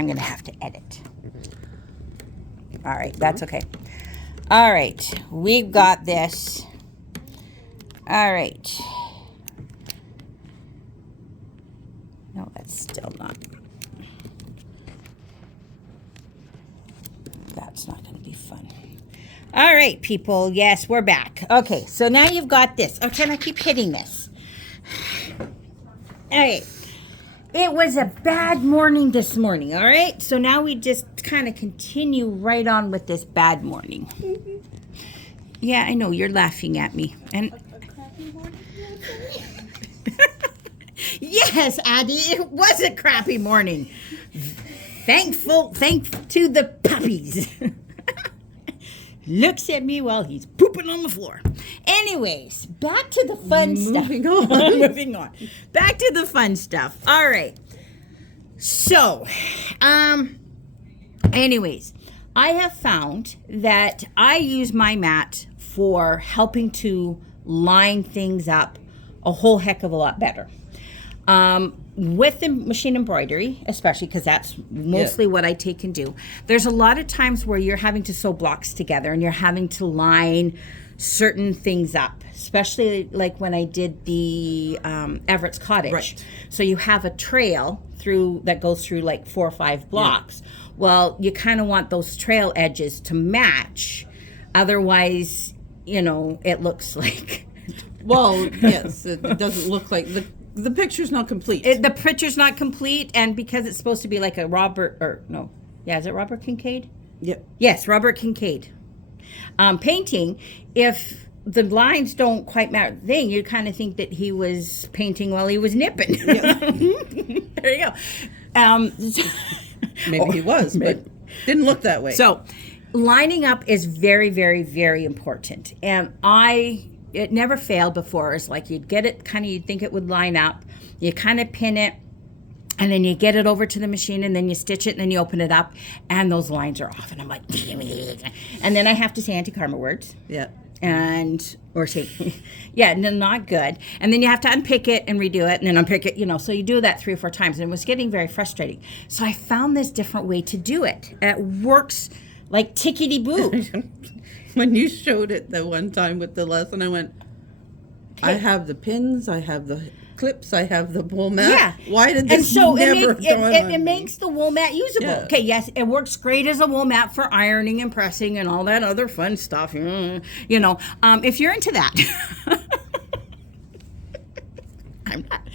I'm going to have to edit. All right, that's okay. All right, we've got this. All right. No, that's still not. That's not going to be fun. All right, people. Yes, we're back. Okay, so now you've got this. Oh, can I keep hitting this? All right. It was a bad morning this morning, all right? So now we just kind of continue right on with this bad morning. Yeah, I know, you're laughing at me. And yes, Addie, it was a crappy morning. Thanks to the puppies. Looks at me while he's pooping on the floor. Anyways, back to the fun stuff. Moving on. Back to the fun stuff. All right. So, anyways, I have found that I use my mat for helping to line things up a whole heck of a lot better. With the machine embroidery, especially because that's mostly what I take and do, there's a lot of times where you're having to sew blocks together and you're having to line certain things up, especially like when I did the Everett's Cottage. Right. So you have a trail through that goes through like 4 or 5 blocks. Yeah. Well, you kind of want those trail edges to match. Otherwise, you know, it looks like... Well, yes, it doesn't look like... The picture's not complete. The picture's not complete, and because it's supposed to be like a is it Robert Kincaid? Yep. Yes, Robert Kincaid. Painting, if the lines don't quite match the thing, you kind of think that he was painting while he was nipping. Yep. There you go. Maybe he was, but didn't look that way. So, lining up is very, very, very important, and it never failed before. It's like you'd get it you'd think it would line up. You kind of pin it, and then you get it over to the machine, and then you stitch it, and then you open it up, and those lines are off. And I'm like, and then I have to say anti-karma words. Yeah. Or say, yeah, no, not good. And then you have to unpick it and redo it, and then unpick it, so you do that 3 or 4 times, and it was getting very frustrating. So I found this different way to do it. It works like tickety-boo. When you showed it the one time with the lesson, I went, I have the pins, I have the clips, I have the wool mat. Yeah. Why did this never it makes the wool mat usable. Yeah. Okay, yes, it works great as a wool mat for ironing and pressing and all that other fun stuff. If you're into that. I'm not.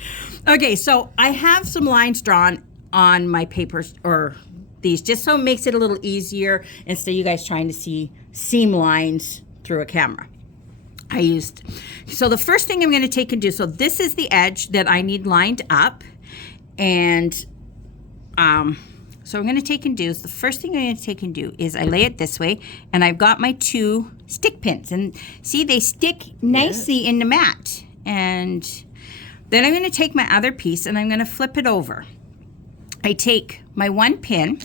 Okay, so I have some lines drawn on my papers, or these, just so it makes it a little easier instead of you guys trying to see seam lines through a camera. So the first thing I'm going to take and do, so this is the edge that I need lined up, and so I'm going to take and do, the first thing I'm going to take and do is I lay it this way, and I've got my 2 stick pins, and see, they stick nicely in the mat. And then I'm going to take my other piece and I'm going to flip it over. I take my 1 pin,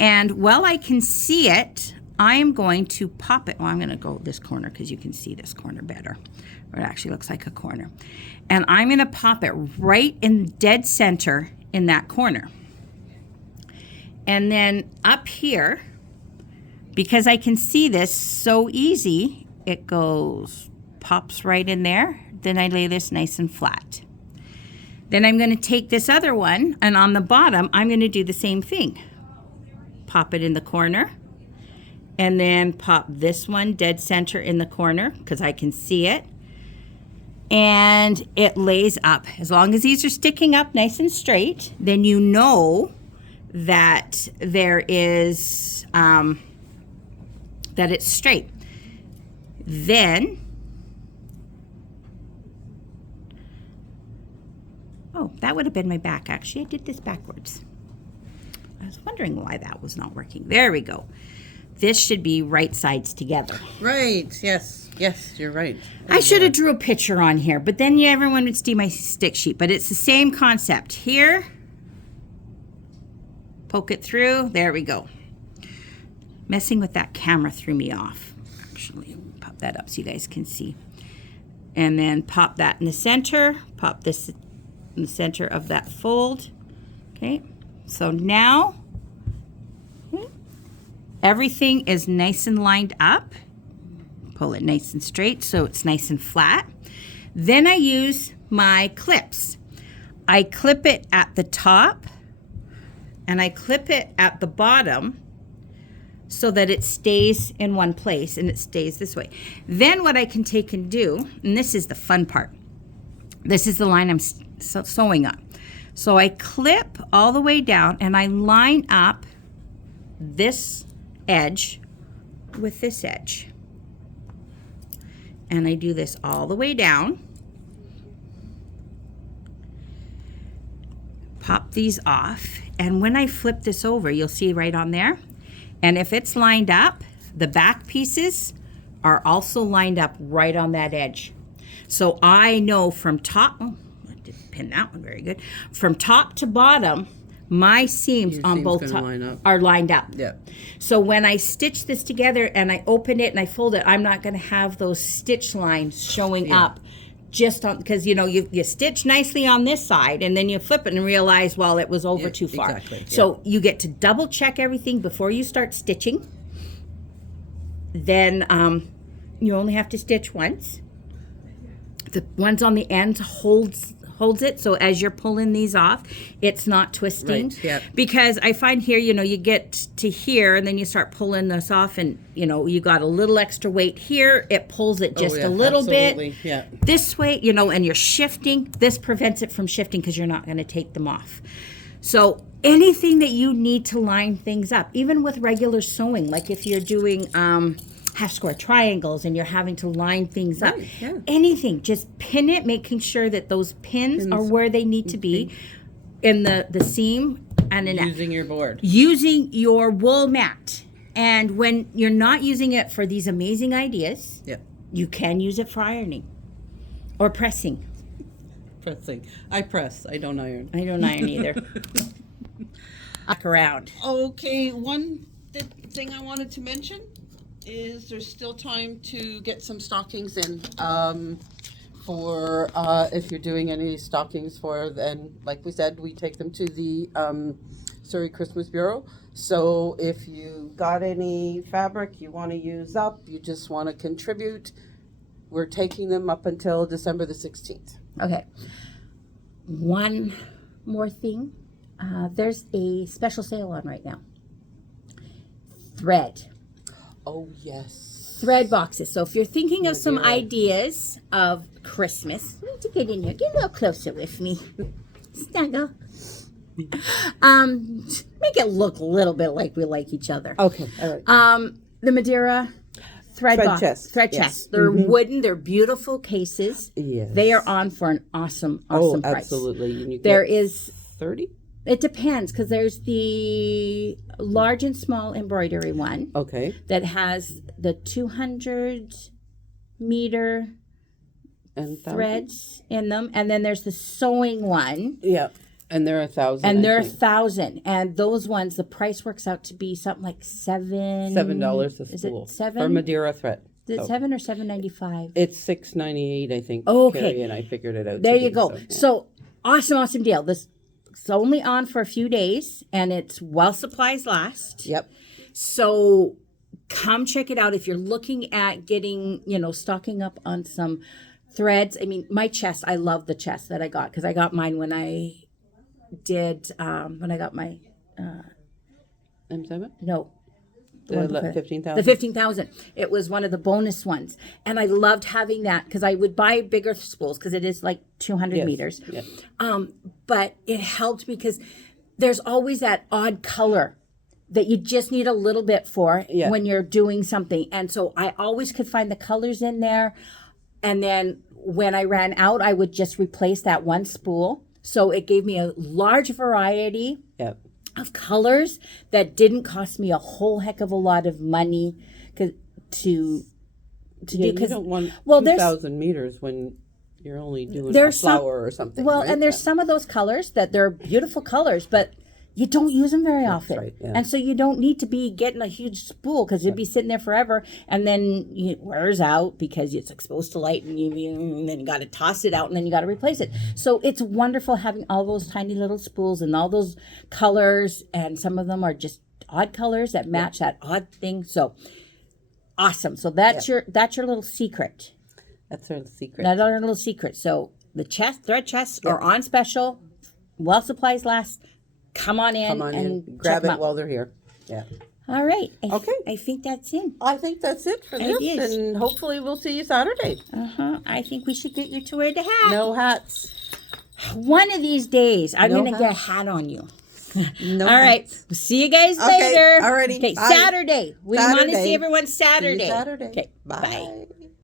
and while I can see it, I am going to pop it. Well, I'm going to go this corner because you can see this corner better. Or it actually looks like a corner. And I'm going to pop it right in dead center in that corner. And then up here, because I can see this so easy, it pops right in there. Then I lay this nice and flat. Then I'm going to take this other one, and on the bottom, I'm going to do the same thing. Pop it in the corner. And then pop this one dead center in the corner because I can see it. And it lays up. As long as these are sticking up nice and straight, then you know that there is, that it's straight. Then, that would have been my back. Actually, I did this backwards. I was wondering why that was not working. There we go. This should be right sides together. Right, yes, you're right. I should have drew a picture on here, but then everyone would see my stick sheet. But it's the same concept. Here, poke it through. There we go. Messing with that camera threw me off. Actually, pop that up so you guys can see. And then pop that in the center. Pop this in the center of that fold. Okay, so now everything is nice and lined up. Pull it nice and straight so it's nice and flat. Then I use my clips. I clip it at the top and I clip it at the bottom so that it stays in one place and it stays this way. Then what I can take and do, and this is the fun part, this is the line I'm sewing on. So I clip all the way down and I line up this edge with this edge. And I do this all the way down. Pop these off. And when I flip this over, you'll see right on there. And if it's lined up, the back pieces are also lined up right on that edge. So I know from top, oh, I didn't pin that one very good. From top to bottom, my seams on both are lined up. Yeah. So when I stitch this together and I open it and I fold it, I'm not going to have those stitch lines showing up just on, because you stitch nicely on this side and then you flip it and realize, well, it was over too far. Exactly. So you get to double check everything before you start stitching. Then you only have to stitch once. The ones on the end holds it, so as you're pulling these off, it's not twisting. Right, yep. Because I find here, you get to here and then you start pulling this off and, you got a little extra weight here. It pulls it just a little bit. Yeah. This way, and you're shifting. This prevents it from shifting because you're not going to take them off. So anything that you need to line things up, even with regular sewing, like if you're doing half square triangles and you're having to line things up, anything, just pin it, making sure that those pins are where they need to be in the seam and in using your board, using your wool mat. And when you're not using it for these amazing ideas, you can use it for ironing or pressing. I press, I don't iron. I don't iron either. Look around. Okay, one thing I wanted to mention is there's still time to get some stockings in For if you're doing any stockings for, then like we said, we take them to the Surrey Christmas Bureau. So if you got any fabric you want to use up, you just want to contribute, we're taking them up until December the 16th. Okay. One more thing. There's a special sale on right now. Thread. Oh, yes. Thread boxes. So if you're thinking of some ideas of Christmas, I need to get in here. Get a little closer with me. Snuggle. Make it look a little bit like we like each other. Okay. All right. The Madeira thread box. chest. Thread chest. They're wooden. They're beautiful cases. Yes. They are on for an awesome price. Absolutely. And you There get is 30? It depends, because there's the large and small embroidery one. Okay. That has the 200 meter And threads in them, and then there's the sewing one. Yeah. And they're 1,000. And they're 1,000, and those ones, the price works out to be something like $7 $7 a spool. Is it $7 for Madeira thread? Is it $7 or $7.95? It's $6.98, I think. Okay. Carrie and I figured it out. There today, you go. So awesome deal. This it's only on for a few days, and it's while supplies last. Yep. So come check it out if you're looking at getting, stocking up on some threads. I mean, my chest, I love the chest that I got, because I got mine when I did, when I got my, M7? no. The 15,000? The 15,000. It was one of the bonus ones. And I loved having that, because I would buy bigger spools, because it is like 200 meters. Yes. But it helped because there's always that odd color that you just need a little bit for when you're doing something. And so I always could find the colors in there. And then when I ran out, I would just replace that one spool. So it gave me a large variety of colors that didn't cost me a whole heck of a lot of money to do. You don't want 2,000 meters when you're only doing a flower or something. Well, right? and there's some of those colors that they're beautiful colors, but you don't use them very often. Right, yeah. And so you don't need to be getting a huge spool, because you'd be sitting there forever, and then it wears out because it's exposed to light, and then you got to toss it out, and then you got to replace it. So it's wonderful having all those tiny little spools and all those colors, and some of them are just odd colors that match that odd thing. So awesome. So that's your little secret. That's our secret. That's our little secret. So the thread chests are on special while supplies last. Come on in and grab check 'em it out. while they're here. Yeah. All right. Okay. I think that's it. I think that's it for this, is. and hopefully we'll see you Saturday. I think we should get you to wear the hat. No hats. One of these days, I'm No going to get a hats. hat on you. No. All right. hats. We'll see you guys Okay, later. alrighty. Okay. Bye. Saturday. We want to Saturday. see everyone See Saturday. you Saturday. Okay. Bye. Bye.